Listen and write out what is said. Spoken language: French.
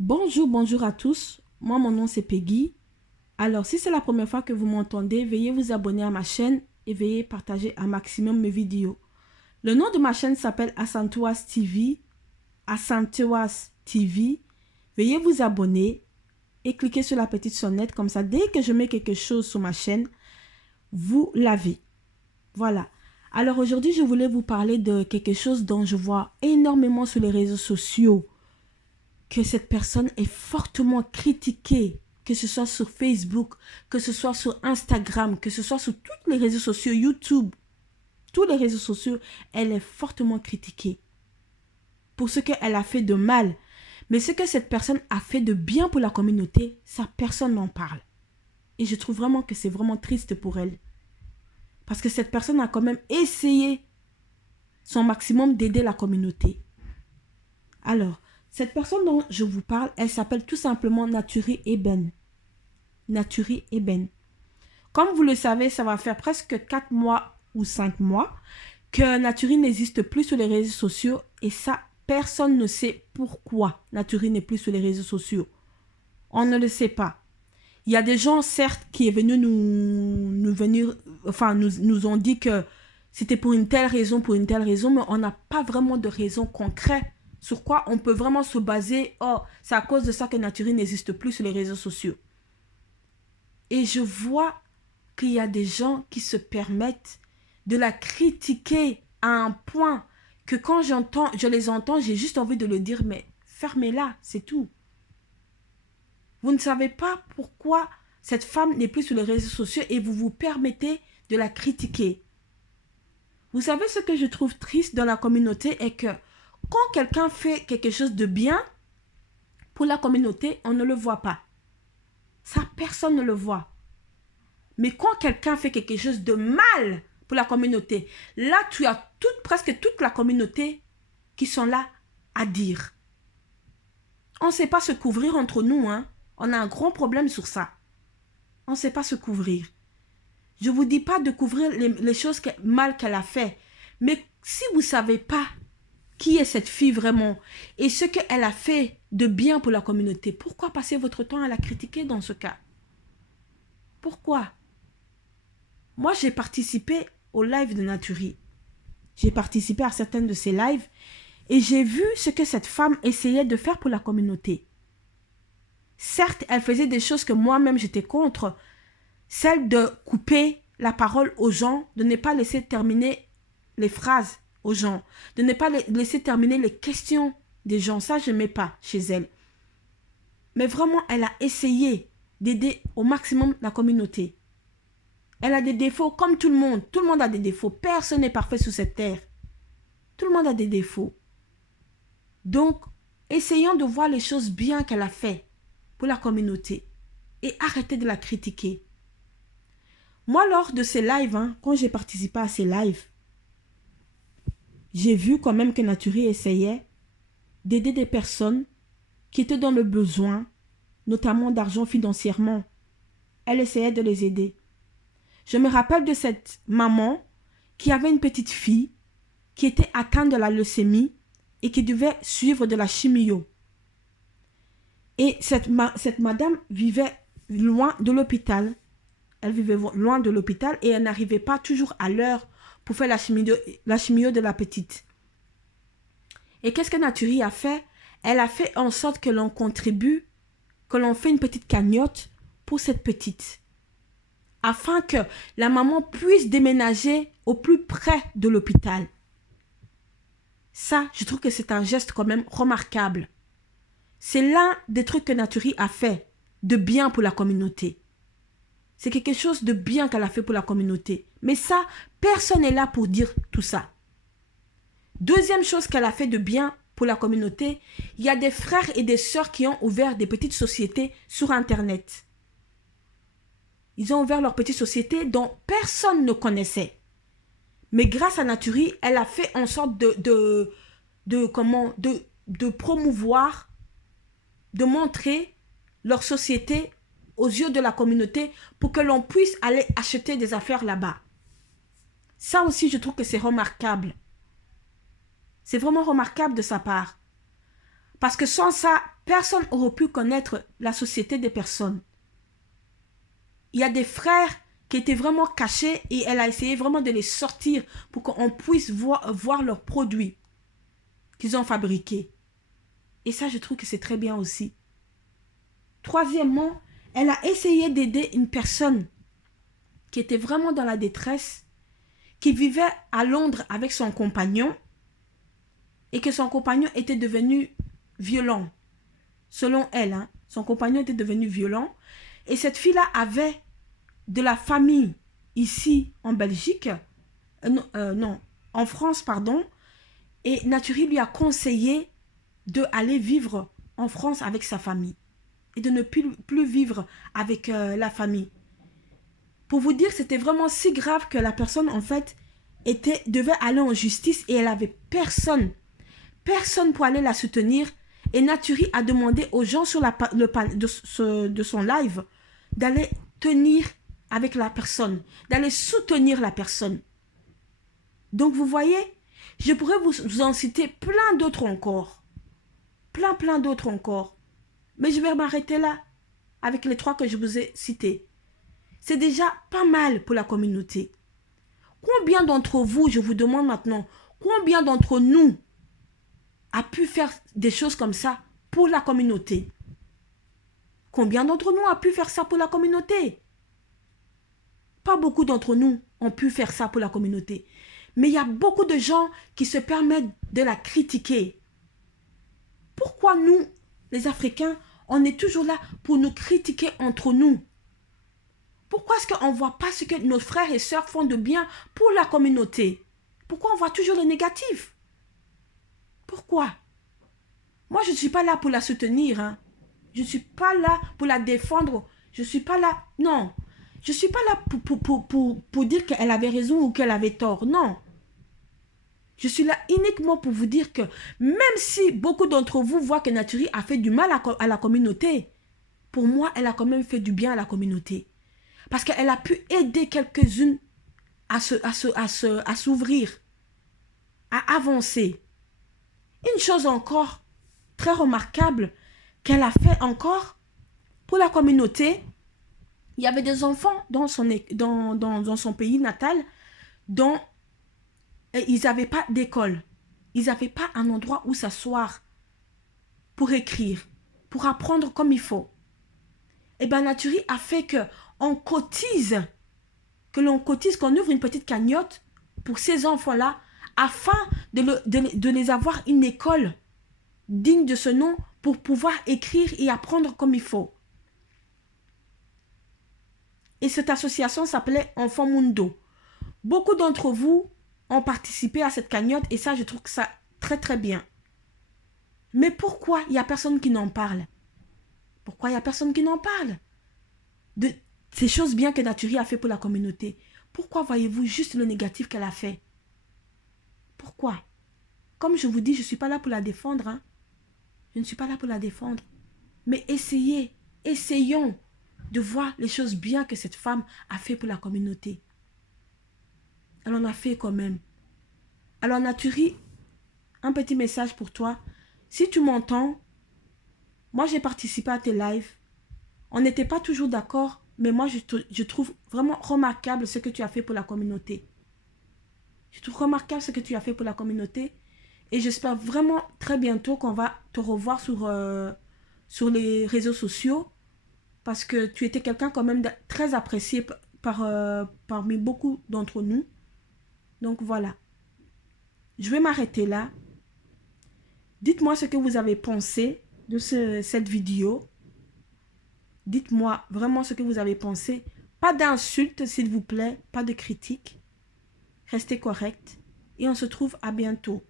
Bonjour à tous. Moi, mon nom c'est Peggy. Alors, si c'est la première fois que vous m'entendez, veuillez vous abonner à ma chaîne et veuillez partager un maximum mes vidéos. Le nom de ma chaîne s'appelle Asantewas TV. Asantewas TV. Veuillez vous abonner et cliquer sur la petite sonnette comme ça. Dès que je mets quelque chose sur ma chaîne, vous l'avez. Voilà. Alors aujourd'hui, je voulais vous parler de quelque chose dont je vois énormément sur les réseaux sociaux, que cette personne est fortement critiquée, que ce soit sur Facebook, que ce soit sur Instagram, que ce soit sur tous les réseaux sociaux, YouTube, tous les réseaux sociaux, elle est fortement critiquée pour ce qu'elle a fait de mal. Mais ce que cette personne a fait de bien pour la communauté, ça, personne n'en parle. Et je trouve vraiment que c'est vraiment triste pour elle. Parce que cette personne a quand même essayé son maximum d'aider la communauté. Alors, cette personne dont je vous parle, elle s'appelle tout simplement Naturi Eben. Naturi Eben. Comme vous le savez, ça va faire presque 4 mois ou 5 mois que Naturi n'existe plus sur les réseaux sociaux et ça, personne ne sait pourquoi Naturi n'est plus sur les réseaux sociaux. On ne le sait pas. Il y a des gens, certes, qui est venu nous ont dit que c'était pour une telle raison, mais on n'a pas vraiment de raison concrète sur quoi on peut vraiment se baser. Oh, c'est à cause de ça que Naturi n'existe plus sur les réseaux sociaux. Et je vois qu'il y a des gens qui se permettent de la critiquer à un point que quand je les entends, j'ai juste envie de le dire, mais fermez-la, c'est tout. Vous ne savez pas pourquoi cette femme n'est plus sur les réseaux sociaux et vous vous permettez de la critiquer. Vous savez ce que je trouve triste dans la communauté est que quand quelqu'un fait quelque chose de bien pour la communauté, on ne le voit pas. Ça, personne ne le voit. Mais quand quelqu'un fait quelque chose de mal pour la communauté, là, tu as presque toute la communauté qui sont là à dire. On ne sait pas se couvrir entre nous, hein. On a un grand problème sur ça. On ne sait pas se couvrir. Je ne vous dis pas de couvrir les choses mal qu'elle a fait. Mais si vous ne savez pas qui est cette fille vraiment et ce qu'elle a fait de bien pour la communauté, pourquoi passer votre temps à la critiquer dans ce cas? Pourquoi? Moi, j'ai participé au live de Naturi. J'ai participé à certaines de ces lives et j'ai vu ce que cette femme essayait de faire pour la communauté. Certes, elle faisait des choses que moi-même j'étais contre, celle de couper la parole aux gens, de ne pas laisser terminer les phrases aux gens, de ne pas laisser terminer les questions des gens. Ça, je n'aimais pas chez elle. Mais vraiment, elle a essayé d'aider au maximum la communauté. Elle a des défauts comme tout le monde. Tout le monde a des défauts. Personne n'est parfait sur cette terre. Tout le monde a des défauts. Donc, essayons de voir les choses bien qu'elle a fait pour la communauté et arrêtez de la critiquer. Moi, lors de ces lives, quand j'ai participé à ces lives, j'ai vu quand même que Naturi essayait d'aider des personnes qui étaient dans le besoin, notamment d'argent financièrement. Elle essayait de les aider. Je me rappelle de cette maman qui avait une petite fille qui était atteinte de la leucémie et qui devait suivre de la chimio. Et cette madame vivait loin de l'hôpital. Elle vivait loin de l'hôpital et elle n'arrivait pas toujours à l'heure pour faire la chimio de la petite. Et qu'est-ce que Naturi a fait? Elle a fait en sorte que l'on contribue, que l'on fait une petite cagnotte pour cette petite. Afin que la maman puisse déménager au plus près de l'hôpital. Ça, je trouve que c'est un geste quand même remarquable. C'est l'un des trucs que Naturi a fait de bien pour la communauté. C'est quelque chose de bien qu'elle a fait pour la communauté. Mais ça, personne n'est là pour dire tout ça. Deuxième chose qu'elle a fait de bien pour la communauté, il y a des frères et des sœurs qui ont ouvert des petites sociétés sur Internet. Ils ont ouvert leur petite société dont personne ne connaissait. Mais grâce à Naturi, elle a fait en sorte de promouvoir, de montrer leur société aux yeux de la communauté pour que l'on puisse aller acheter des affaires là-bas. Ça aussi, je trouve que c'est remarquable. C'est vraiment remarquable de sa part. Parce que sans ça, personne n'aurait pu connaître la société des personnes. Il y a des frères qui étaient vraiment cachés et elle a essayé vraiment de les sortir pour qu'on puisse voir leurs produits qu'ils ont fabriqués. Et ça, je trouve que c'est très bien aussi. Troisièmement, elle a essayé d'aider une personne qui était vraiment dans la détresse, qui vivait à Londres avec son compagnon et que son compagnon était devenu violent. Selon elle, hein, son compagnon était devenu violent et cette fille-là avait de la famille ici en Belgique, non, en France, pardon, et Naturi lui a conseillé d'aller vivre en France avec sa famille et de ne plus vivre avec la famille. Pour vous dire, c'était vraiment si grave que la personne, en fait, devait aller en justice et elle avait personne pour aller la soutenir. Et Naturi a demandé aux gens sur de son live d'aller tenir avec la personne, d'aller soutenir la personne. Donc, vous voyez, je pourrais vous en citer plein d'autres encore. Plein d'autres encore. Mais je vais m'arrêter là, avec les 3 que je vous ai cités. C'est déjà pas mal pour la communauté. Combien d'entre vous, je vous demande maintenant, combien d'entre nous a pu faire des choses comme ça pour la communauté? Combien d'entre nous a pu faire ça pour la communauté? Pas beaucoup d'entre nous ont pu faire ça pour la communauté. Mais il y a beaucoup de gens qui se permettent de la critiquer. Pourquoi nous, les Africains, on est toujours là pour nous critiquer entre nous? Pourquoi est-ce qu'on ne voit pas ce que nos frères et sœurs font de bien pour la communauté? Pourquoi on voit toujours le négatif? Pourquoi? Moi, je ne suis pas là pour la soutenir. Hein. Je ne suis pas là pour la défendre. Je ne suis pas là... Non. Je ne suis pas là pour dire qu'elle avait raison ou qu'elle avait tort. Non. Je suis là uniquement pour vous dire que même si beaucoup d'entre vous voient que Naturi a fait du mal à la communauté, pour moi, elle a quand même fait du bien à la communauté. Parce qu'elle a pu aider quelques-unes à s'ouvrir, à avancer. Une chose encore très remarquable qu'elle a fait encore pour la communauté, il y avait des enfants dans son pays natal dont ils n'avaient pas d'école. Ils n'avaient pas un endroit où s'asseoir pour écrire, pour apprendre comme il faut. Et bien Naturi a fait que on cotise, qu'on ouvre une petite cagnotte pour ces enfants-là afin de les avoir une école digne de ce nom pour pouvoir écrire et apprendre comme il faut. Et cette association s'appelait Enfant Mundo. Beaucoup d'entre vous ont participé à cette cagnotte et ça, je trouve que ça très très bien. Mais pourquoi il n'y a personne qui n'en parle? Pourquoi il n'y a personne qui n'en parle? De ces choses bien que Naturi a fait pour la communauté. Pourquoi voyez-vous juste le négatif qu'elle a fait? Pourquoi? Comme je vous dis, je ne suis pas là pour la défendre. Hein? Je ne suis pas là pour la défendre. Mais essayons de voir les choses bien que cette femme a fait pour la communauté. Elle en a fait quand même. Alors Naturi, un petit message pour toi. Si tu m'entends, moi j'ai participé à tes lives. On n'était pas toujours d'accord, mais moi je trouve vraiment remarquable ce que tu as fait pour la communauté. Je trouve remarquable ce que tu as fait pour la communauté. Et j'espère vraiment très bientôt qu'on va te revoir sur les réseaux sociaux. Parce que tu étais quelqu'un quand même très apprécié parmi beaucoup d'entre nous. Donc voilà. Je vais m'arrêter là. Dites-moi ce que vous avez pensé de cette vidéo. Dites-moi vraiment ce que vous avez pensé. Pas d'insultes, s'il vous plaît. Pas de critiques. Restez correct. Et on se trouve à bientôt.